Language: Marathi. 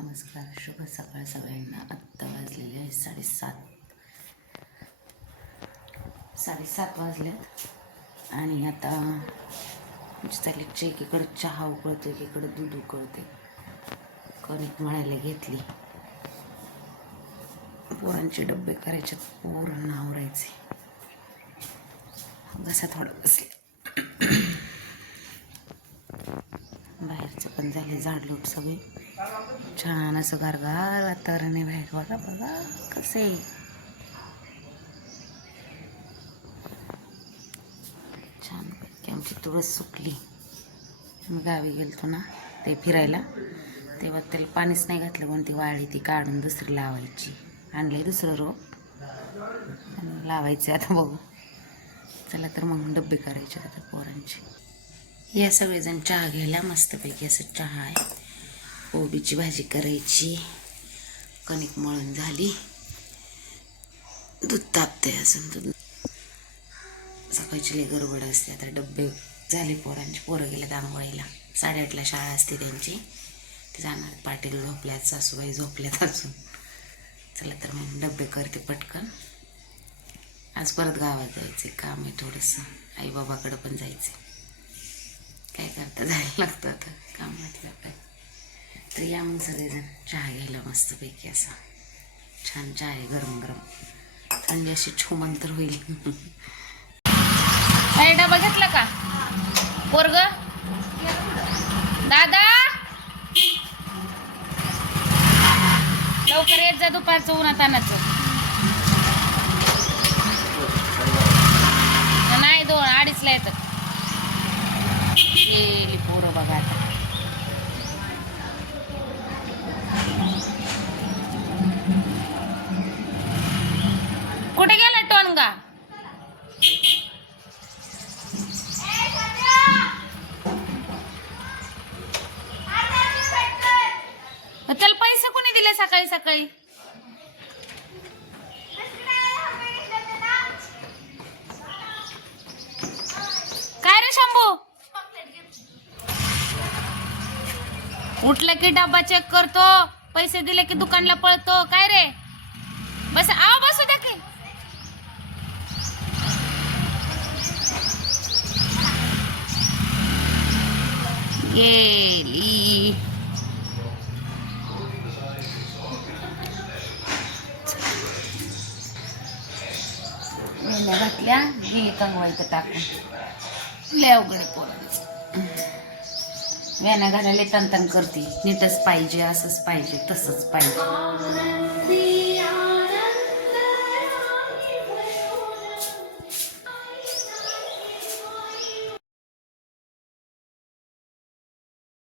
नमस्कार शुभ सकाळ सगळ्यांना. आत्ता वाजलेले आहे साडेसात. साडेसात वाजल्यात आणि आता चालेल एकीकडं चहा उकळते एकीकडं दूध उकळते कणिक मळायला घेतली. पोरांचे डब्बे करायचे पोरांना आवरायचे बसा थोडं बसले. बाहेरचं पण झाले झाडलोट सगळे. छान असं गारगार वातावरण आहे बाहेर. बघा बघा कसं आहे. छान पैकी आमची तुळस सुकली. मी गावी गेलतो ना ते फिरायला. तेव्हा त्याला पाणीच नाही घातलं पण ती वाळली ती काढून दुसरी लावायची. आणलंय दुसरं रोप. आणि लावायचे आता बघू. चला तर मग डब्बे करायचे आता पोरांचे. या सगळेजण चहा घ्यायला मस्तपैकी असं चहा आहे. हो, कोबीची भाजी करायची. कणिक मळून झाली. दूध तापते अजून दूध. सकाळची लई गडबड असते. आता डब्बे झाले पोरांचे. पोरं गेले आंघोळीला. साडेआठला शाळा असते त्यांची. ते जाणार पाटील झोपल्यात सासूबाई झोपल्यात अजून. चला तर मग डब्बे करते पटकन. आज परत गावात जायचे काम आहे थोडंसं. आई बाबाकडं पण जायचं काय करता? जायला लागतं आता काम म्हटलं काय? तर या मग सगळेजण चहा घ्यायला मस्तपैकी असा. छान चहा आहे गरम गरम. थंडी अशी छुमंतर होईल. काय डबा घेतला का? पोरग? दादा? लवकर येत जा दुपारचं उन्हात आणायचं. नाही दोन अडीचला येतात. पोरं बघा आता. त्याला पैसे कोणी दिले सकाळी सकाळी? काय रे शंभू? उठलं की डब्बा चेक करतो पैसे दिले की दुकानला पळतो काय रे? बस आव बसू द्या की. गेली मेल्या घातल्या गेली कंगवायचं टाकून लय अवघड पोरांचं वेण्या घालायला तन करते नीटच पाहिजे असंच पाहिजे तसंच पाहिजे